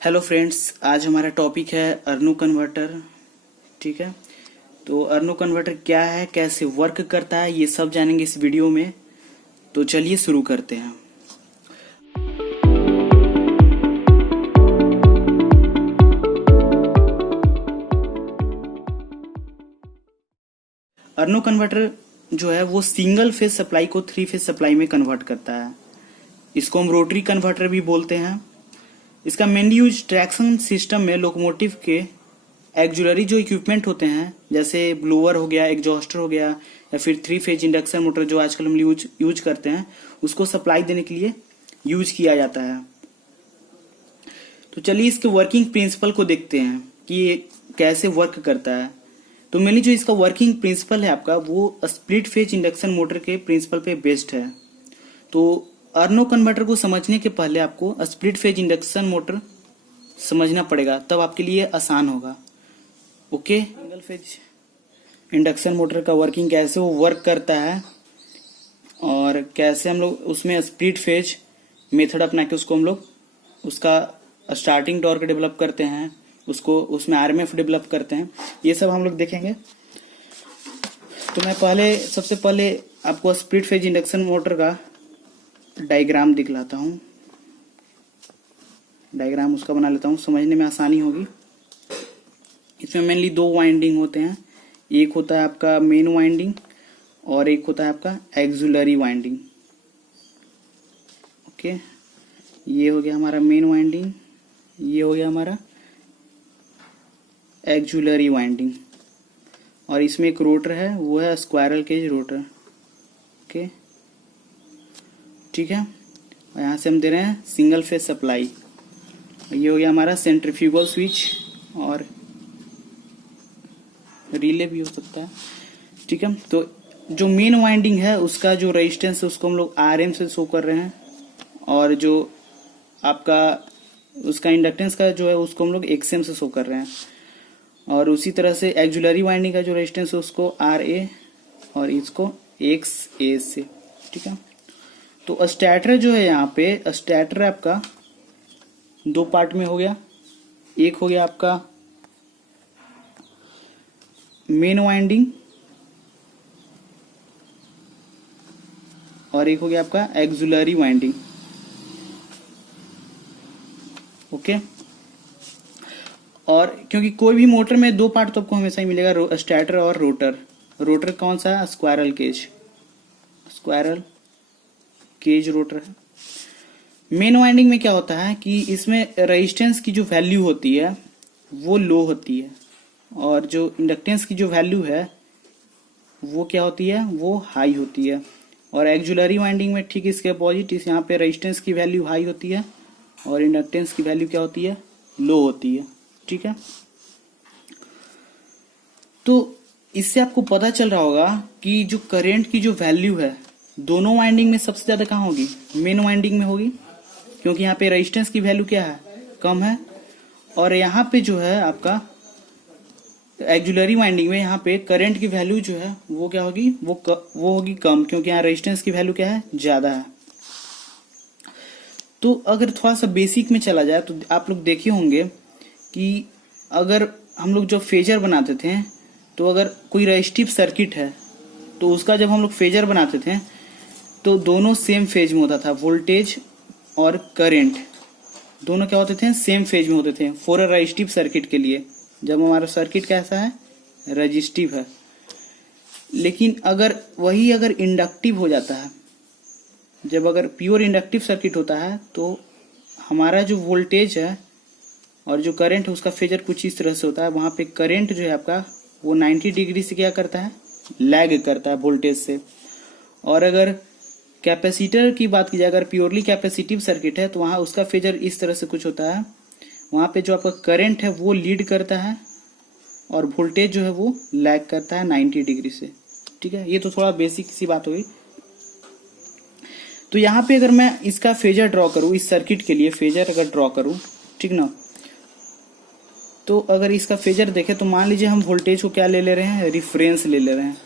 Hello friends, आज हमारा topic है अर्नो कन्वर्टर। ठीक है, तो अर्नो कन्वर्टर क्या है, कैसे वर्क करता है, ये सब जानेंगे इस वीडियो में। तो चलिए शुरू करते हैं। अर्नो कन्वर्टर जो है वो सिंगल फेज सप्लाई को 3 फेज सप्लाई में कन्वर्ट करता है। इसको हम रोटरी कन्वर्टर भी बोलते हैं। इसका मेनली यूज ट्रैक्शन सिस्टम में लोकोमोटिव के एक्जुलरी जो इक्विपमेंट होते हैं, जैसे ब्लोअर हो गया, एग्जॉस्टर हो गया, या फिर 3 फेज इंडक्शन मोटर जो आजकल हम यूज करते हैं, उसको सप्लाई देने के लिए यूज किया जाता है। तो चलिए इसके वर्किंग प्रिंसिपल को देखते हैं कि ये कैसे वर्क करता है। तो मेनली जो इसका वर्किंग प्रिंसिपल है आपका, वो स्प्लिट फेज इंडक्शन मोटर के प्रिंसिपल पे बेस्ड है। तो अर्नो कन्वर्टर को समझने के पहले आपको स्प्लिट फेज इंडक्शन मोटर समझना पड़ेगा, तब आपके लिए आसान होगा। Okay, single phase induction motor का वर्किंग कैसे वो वर्क करता है और कैसे हम लोग उसमें स्प्लिट फेज मेथड अपना के उसको हम लोग उसका स्टार्टिंग टॉर्क डेवलप करते हैं, उसको उसमें आरएमएफ डेवलप करते हैं, ये सब हम लोग देखेंगे। तो मैं सबसे पहले आपको स्प्लिट फेज इंडक्शन मोटर का डायग्राम दिखलाता हूँ। डायग्राम उसका बना लेता हूँ, समझने में आसानी होगी। इसमें मेनली 2 वाइंडिंग होते हैं। एक होता है आपका मेन वाइंडिंग और एक होता है आपका एक्जुलरी वाइंडिंग। ओके, ये हो गया हमारा मेन वाइंडिंग, ये हो गया हमारा एक्जुलरी वाइंडिंग, और इसमें एक रोटर है, वो है स्क्वायरल केज रोटर। ओके, ठीक है। और यहाँ से हम दे रहे हैं सिंगल फेज सप्लाई। ये हो गया हमारा सेंट्रीफ्यूगल स्विच, और रिले भी हो सकता है। ठीक है, तो जो मेन वाइंडिंग है उसका जो रेजिस्टेंस है उसको हम लोग आरएम से शो कर रहे हैं, और जो आपका उसका इंडक्टेंस का जो है उसको हम लोग एक्सएम से शो कर रहे हैं। और उसी तरह से एक्जुलरी वाइंडिंग का जो रेजिस्टेंस है उसको आरए और इसको एक्स ए से। ठीक है, तो स्टैटर जो है, यहाँ पे स्टैटर आपका 2 पार्ट में हो गया। एक हो गया आपका मेन वाइंडिंग और एक हो गया आपका एक्जुलरी वाइंडिंग। ओके, और क्योंकि कोई भी मोटर में 2 पार्ट तो आपको हमेशा ही मिलेगा, स्टैटर और रोटर। रोटर कौन सा है? स्क्वायरल केज रोटर है। मेन वाइंडिंग में क्या होता है कि इसमें रेजिस्टेंस की जो वैल्यू होती है वो लो होती है, और जो इंडक्टेंस की जो वैल्यू है वो क्या होती है? वो हाई होती है। और एक्जुलरी वाइंडिंग में ठीक इसके अपोजिट, इस यहाँ पे रेजिस्टेंस की वैल्यू हाई होती है और इंडक्टेंस की वैल्यू क्या होती है? लो होती है। ठीक है, तो इससे आपको पता चल रहा होगा कि जो करंट की जो वैल्यू है दोनों वाइंडिंग में सबसे ज्यादा कहाँ होगी? मेन वाइंडिंग में होगी, क्योंकि यहाँ पे रेजिस्टेंस की वैल्यू क्या है? कम है। और यहाँ पे जो है आपका एक्जुलरी वाइंडिंग में यहाँ पे करंट की वैल्यू जो है वो क्या होगी? वो होगी कम, क्योंकि यहाँ रेजिस्टेंस की वैल्यू क्या है? ज्यादा है। तो अगर थोड़ा सा बेसिक में चला जाए तो आप लोग देखे होंगे कि अगर हम लोग जो फेजर बनाते थे, तो अगर कोई रेजिस्टिव सर्किट है तो उसका जब हम लोग फेजर बनाते थे तो दोनों सेम फेज में होता था। वोल्टेज और करंट दोनों क्या होते थे? सेम फेज में होते थे फॉर अ रेजिस्टिव सर्किट के लिए, जब हमारा सर्किट कैसा है? रेजिस्टिव है। लेकिन अगर इंडक्टिव हो जाता है, जब अगर प्योर इंडक्टिव सर्किट होता है, तो हमारा जो वोल्टेज है और जो करंट है उसका फेजर कुछ इस तरह से होता है। वहां पे करंट जो है आपका वो 90 डिग्री से क्या करता है? लैग करता है वोल्टेज से। और अगर कैपेसिटर की बात की जाए, अगर प्योरली कैपेसिटिव सर्किट है, तो वहां उसका फेजर इस तरह से कुछ होता है। वहां पे जो आपका करंट है वो लीड करता है और वोल्टेज जो है वो लैग करता है 90 डिग्री से। ठीक है, ये तो थोड़ा बेसिक सी बात हुई। तो यहाँ पे अगर मैं इसका फेजर ड्रॉ करूं, इस सर्किट के लिए फेजर अगर ड्रॉ करूं, ठीक ना, तो अगर इसका फेजर देखें तो मान लीजिए हम वोल्टेज को क्या ले ले रहे हैं? रिफरेंस ले ले रहे हैं।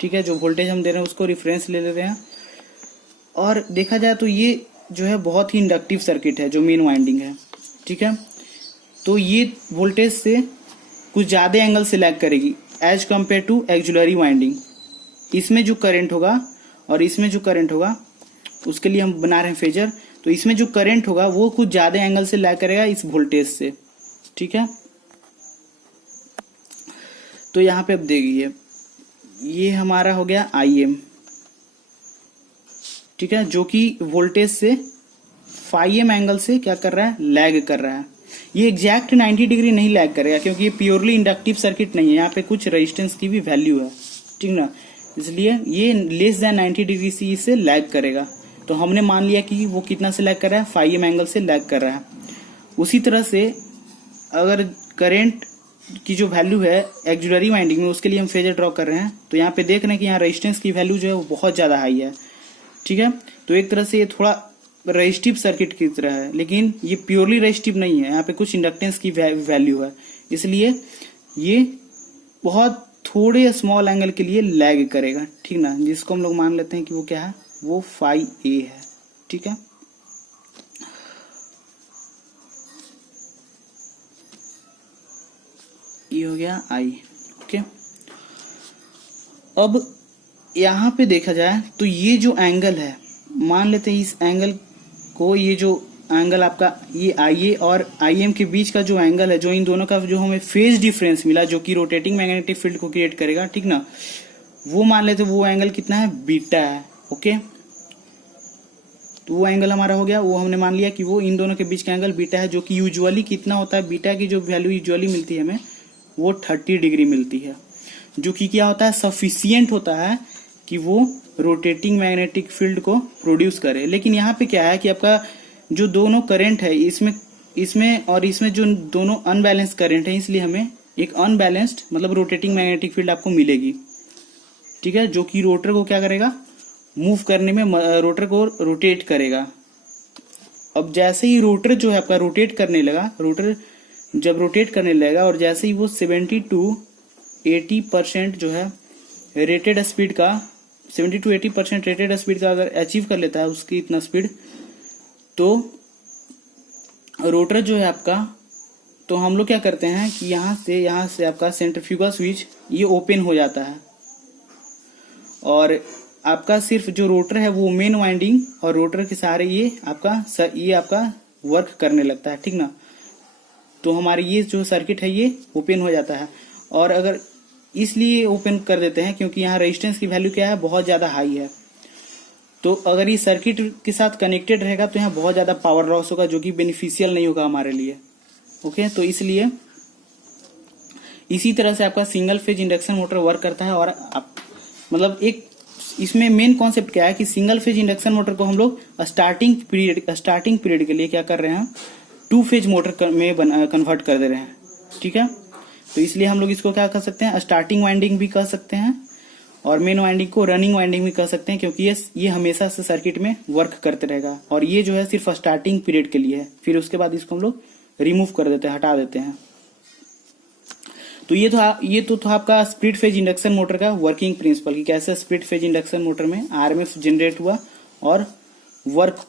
ठीक है, जो वोल्टेज हम दे रहे हैं उसको रिफरेंस ले ले रहे हैं। और देखा जाए तो ये जो है बहुत ही इंडक्टिव सर्किट है, जो मेन वाइंडिंग है। ठीक है, तो ये वोल्टेज से कुछ ज़्यादा एंगल से लैग करेगी as compare to auxiliary winding. इसमें जो करंट होगा और इसमें जो करंट होगा उसके लिए हम बना रहे हैं फेजर, तो इसमें जो करंट होगा वो कुछ ज़्यादा एंगल से लैग करेगा इस वोल्टेज से, ठीक है। तो यहाँ पे अब देखिए ये हमारा हो गया IM, ठीक है, जो कि वोल्टेज से φm एंगल से क्या कर रहा है, लैग कर रहा है। ये एग्जैक्ट 90 डिग्री नहीं लैग करेगा क्योंकि ये प्योरली इंडक्टिव सर्किट नहीं है, यहाँ पे कुछ रेजिस्टेंस की भी वैल्यू है, ठीक ना, इसलिए ये लेस देन 90 डिग्री से इससे लैग करेगा। तो हमने मान लिया कि वो कितना से लैग कर रहा है, φm एंगल से लैग कर रहा है। उसी तरह से अगर करंट की जो वैल्यू है एक्जुलरी वाइंडिंग में उसके लिए हम फेजर ड्रॉ कर रहे हैं, तो यहाँ पे देख रहे हैं कि यहाँ रेजिस्टेंस की वैल्यू जो है वो बहुत ज़्यादा हाई है, ठीक है। तो एक तरह से ये थोड़ा रेजिस्टिव सर्किट की तरह है, लेकिन ये प्योरली रेजिस्टिव नहीं है, यहाँ पे कुछ इंडक्टेंस की वैल्यू है, इसलिए ये बहुत थोड़े स्मॉल एंगल के लिए लैग करेगा, ठीक ना, जिसको हम लोग मान लेते हैं कि वो क्या है, वो φA है, ठीक है। ये हो गया I, ओके। अब यहाँ पे देखा जाए तो ये जो एंगल है, मान लेते हैं इस एंगल को, ये जो एंगल आपका ये IA और IM के बीच का जो एंगल है, जो इन दोनों का जो हमें फेज डिफरेंस मिला जो कि रोटेटिंग मैग्नेटिक फील्ड को क्रिएट करेगा, ठीक ना, वो मान लेते वो एंगल कितना है, बीटा है, ओके। तो वो एंगल हमारा हो गया, वो हमने मान लिया कि वो इन दोनों के बीच का एंगल बीटा है, जो कि यूजुअली कितना होता है, बीटा की जो वैल्यू यूजुअली मिलती है हमें वो 30 डिग्री मिलती है, जो कि क्या होता है, सफिशियंट होता है कि वो रोटेटिंग मैग्नेटिक फील्ड को प्रोड्यूस करे। लेकिन यहाँ पे क्या है कि आपका जो दोनों करंट है इसमें और इसमें जो दोनों अनबैलेंस करंट है, इसलिए हमें एक अनबैलेंस्ड मतलब रोटेटिंग मैग्नेटिक फील्ड आपको मिलेगी, ठीक है, जो कि रोटर को क्या करेगा, मूव करने में, रोटर को रोटेट करेगा। अब जैसे ही रोटर जो है आपका रोटेट करने लगा, रोटर जब रोटेट करने लगेगा और जैसे ही वो 70 to 80% जो है रेटेड स्पीड का, 70 to 80% रेटेड स्पीड का अगर अचीव कर लेता है उसकी इतना स्पीड, तो रोटर जो है आपका, तो हम लोग क्या करते हैं कि यहाँ से आपका सेंट्रीफ्यूगल स्विच ये ओपन हो जाता है और आपका सिर्फ जो रोटर है वो मेन वाइंडिंग और रोटर के सहारे ये आपका वर्क करने लगता है, ठीक ना। तो हमारी ये जो सर्किट है ये ओपन हो जाता है, और अगर इसलिए ओपन कर देते हैं क्योंकि यहाँ रेजिस्टेंस की वैल्यू क्या है, बहुत ज़्यादा हाई है। तो अगर ये सर्किट के साथ कनेक्टेड रहेगा तो यहाँ बहुत ज़्यादा पावर लॉस होगा, जो कि बेनिफिशियल नहीं होगा हमारे लिए, ओके। तो इसलिए इसी तरह से आपका single phase induction motor work करता है। और आप मतलब एक इसमें मेन कॉन्सेप्ट क्या है कि सिंगल फेज इंडक्शन मोटर को हम लोग स्टार्टिंग पीरियड के लिए क्या कर रहे हैं, 2 फेज मोटर में कन्वर्ट कर दे रहे हैं, ठीक है। तो इसलिए हम लोग इसको क्या कर सकते हैं, स्टार्टिंग वाइंडिंग भी कह सकते हैं और मेन वाइंडिंग को रनिंग वाइंडिंग भी कह सकते हैं, क्योंकि ये हमेशा से सर्किट में वर्क करते रहेगा। और ये जो है सिर्फ स्टार्टिंग पीरियड के लिए है, फिर उसके बाद इसको हम लोग रिमूव कर देते हैं, हटा देते हैं। तो ये था आपका स्प्लिट फेज इंडक्शन मोटर का वर्किंग प्रिंसिपल, कि कैसे स्प्लिट फेज इंडक्शन मोटर में आरएमएफ जनरेट हुआ और वर्क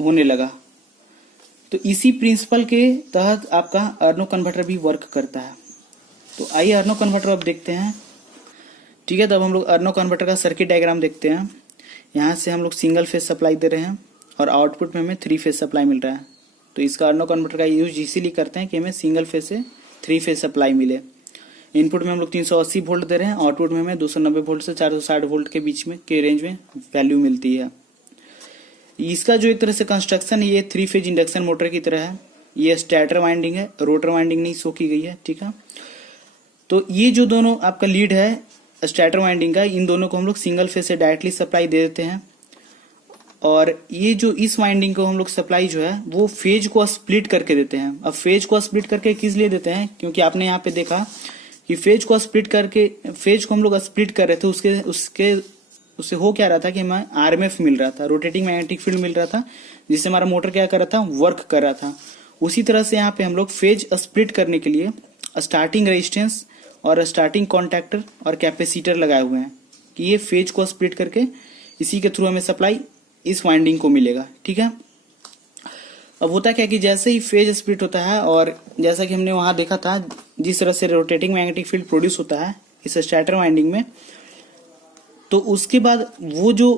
होने लगा। तो इसी प्रिंसिपल के तहत आपका अर्नो कन्वर्टर भी वर्क करता है। तो आइए अर्नो कन्वर्टर अब देखते हैं, ठीक है। तब हम लोग अर्नो कन्वर्टर का सर्किट डायग्राम देखते हैं। यहाँ से हम लोग सिंगल फेज सप्लाई दे रहे हैं और आउटपुट में हमें 3 फेज सप्लाई मिल रहा है। तो इसका अर्नो कन्वर्टर का यूज इसीलिए करते हैं कि हमें सिंगल फेज से 3 फेज सप्लाई मिले। इनपुट में हम लोग 380 वोल्ट दे रहे हैं, आउटपुट में हमें 290 वोल्ट से 460 वोल्ट के बीच में के रेंज में वैल्यू मिलती है। इसका जो एक तरह से कंस्ट्रक्शन है ये 3 फेज इंडक्शन मोटर की तरह है। ये स्टेटर वाइंडिंग है, रोटर वाइंडिंग नहीं शो की गई है, ठीक है। तो ये जो दोनों आपका लीड है स्टेटर वाइंडिंग का, इन दोनों को हम लोग सिंगल फेज से डायरेक्टली सप्लाई दे देते हैं। और ये जो इस वाइंडिंग को हम लोग सप्लाई जो है वो फेज को स्प्लिट करके देते हैं। अब फेज को स्प्लिट करके किस लिए देते हैं, क्योंकि आपने यहाँ पे देखा कि फेज को हम लोग स्प्लिट कर रहे थे, उससे हो क्या रहा था कि हमें आरएमएफ मिल रहा था, रोटेटिंग मैग्नेटिक फील्ड मिल रहा था, जिससे हमारा मोटर क्या कर रहा था, वर्क कर रहा था। उसी तरह से यहाँ पे हम लोग फेज स्प्लिट करने के लिए स्टार्टिंग रेजिस्टेंस और स्टार्टिंग कॉन्टैक्टर और कैपेसिटर लगाए हुए हैं कि ये फेज को स्प्लिट करके इसी के थ्रू हमें सप्लाई इस वाइंडिंग को मिलेगा, ठीक है। अब होता क्या कि जैसे ही फेज स्प्लिट होता है, और जैसा कि हमने वहां देखा था जिस तरह से रोटेटिंग मैग्नेटिक फील्ड प्रोड्यूस होता है इस स्टेटर वाइंडिंग में, तो उसके बाद वो जो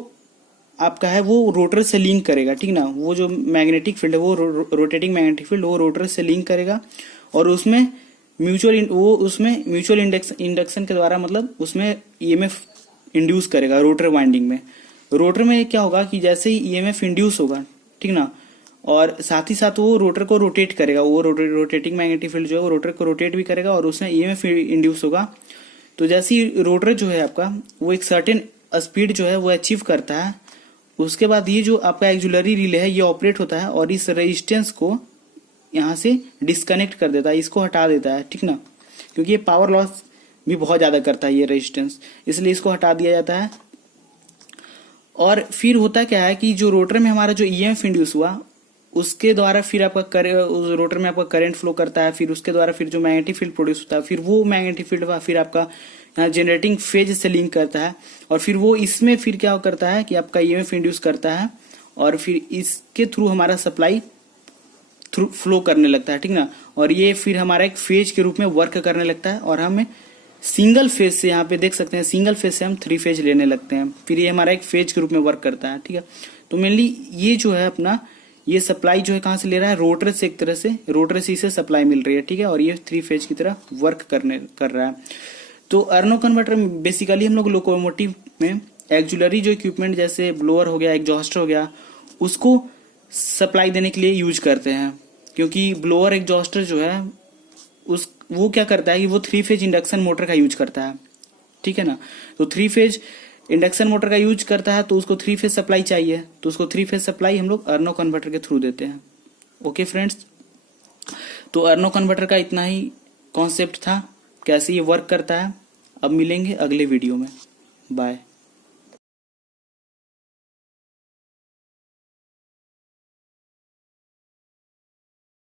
आपका है वो रोटर से लिंक करेगा, ठीक ना। वो जो मैग्नेटिक फील्ड है वो रोटेटिंग मैग्नेटिक फील्ड वो रोटर से लिंक करेगा, और उसमें म्यूचुअल इंडक्शन के द्वारा मतलब उसमें ईएमएफ इंड्यूस करेगा रोटर वाइंडिंग में। रोटर में क्या होगा कि जैसे ही ईएमएफ इंड्यूस होगा, ठीक ना, और साथ ही साथ वो रोटर को रोटेट करेगा, वो रोटेटिंग मैग्नेटिक फील्ड जो है वो रोटर को रोटेट भी करेगा और उसमें ईएमएफ इंड्यूस होगा। तो जैसे ही रोटर जो है आपका वो एक सर्टेन स्पीड जो है वो अचीव करता है, उसके बाद ये जो आपका एक्जुलरी रिले है ये ऑपरेट होता है और इस रेजिस्टेंस को यहाँ से डिस्कनेक्ट कर देता है, इसको हटा देता है, ठीक ना, क्योंकि ये पावर लॉस भी बहुत ज्यादा करता है ये रेजिस्टेंस, इसलिए इसको हटा दिया जाता है। और फिर होता क्या है कि जो रोटर में हमारा जो ईएमएफ इंड्यूस हुआ उसके द्वारा फिर आपका उस रोटर में आपका करंट फ्लो करता है, फिर उसके द्वारा फिर जो मैग्नेटिक फील्ड प्रोड्यूस होता है, फिर वो मैग्नेटिक फील्ड फिर आपका यहाँ जनरेटिंग फेज से लिंक करता है, और फिर वो इसमें फिर क्या करता है कि आपका ईएमएफ इंड्यूस करता है, और फिर इसके थ्रू हमारा सप्लाई थ्रू फ्लो करने लगता है, ठीक ना। और ये फिर हमारा एक फेज के रूप में वर्क करने लगता है, और हमें सिंगल फेज से यहाँ पे देख सकते हैं सिंगल फेज से हम 3 फेज लेने लगते हैं, फिर ये हमारा एक फेज के रूप में वर्क करता है, ठीक है। तो मेनली ये जो है अपना ये सप्लाई जो है कहाँ से ले रहा है, रोटर से, एक तरह से रोटर से इसे सप्लाई मिल रही है, ठीक है, और ये 3 फेज की तरह वर्क कर रहा है। तो अर्नो कन्वर्टर बेसिकली हम लोग लोकोमोटिव में एक्जुलरी जो इक्विपमेंट जैसे ब्लोअर हो गया, एग्जॉस्टर हो गया, उसको सप्लाई देने के लिए यूज करते हैं, क्योंकि ब्लोअर एग्जॉस्टर जो है वो क्या करता है कि वो 3 फेज इंडक्शन मोटर का यूज करता है, ठीक है ना। तो 3 फेज इंडक्शन मोटर का यूज करता है तो उसको 3 फेज सप्लाई चाहिए, तो उसको 3 फेज सप्लाई हम लोग अर्नो कन्वर्टर के थ्रू देते हैं। ओके फ्रेंड्स, तो अर्नो कन्वर्टर का इतना ही कॉन्सेप्ट था, कैसे ये वर्क करता है। अब मिलेंगे अगले वीडियो में, बाय।